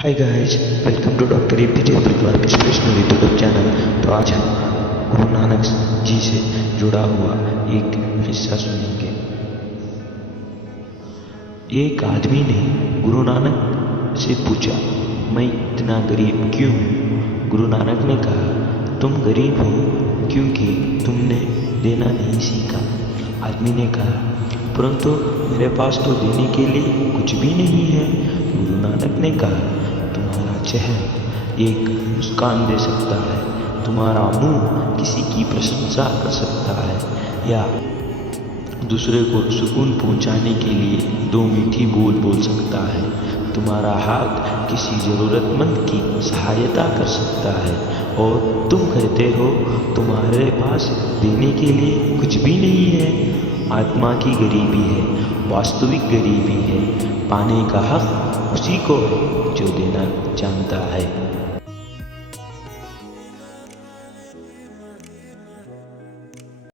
Hi guys, welcome to doctor APJ Abdul Kalam inspirational YouTube channel. तो आज हम गुरु नानक जी से जुड़ा हुआ एक हिस्सा सुनेंगे। एक आदमी ने गुरु नानक से पूछा, मैं इतना गरीब क्यों हूँ? गुरु नानक ने कहा, तुम गरीब हो क्योंकि तुमने देना नहीं सीखा। आदमी ने कहा, परंतु मेरे पास तो देने के लिए कुछ भी नहीं है। गुरु नानक ने कहा, तुम्हारा चेहरा एक मुस्कान दे सकता है, तुम्हारा मुंह किसी की प्रशंसा कर सकता है, या दूसरे को सुकून पहुंचाने के लिए दो मीठी बोल सकता है। तुम्हारा हाथ किसी ज़रूरतमंद की सहायता कर सकता है, और तुम कहते हो तुम्हारे पास देने के लिए कुछ भी नहीं है। आत्मा की गरीबी है, वास्तविक गरीबी है। पाने का हक उसी को है जो देना जानता है।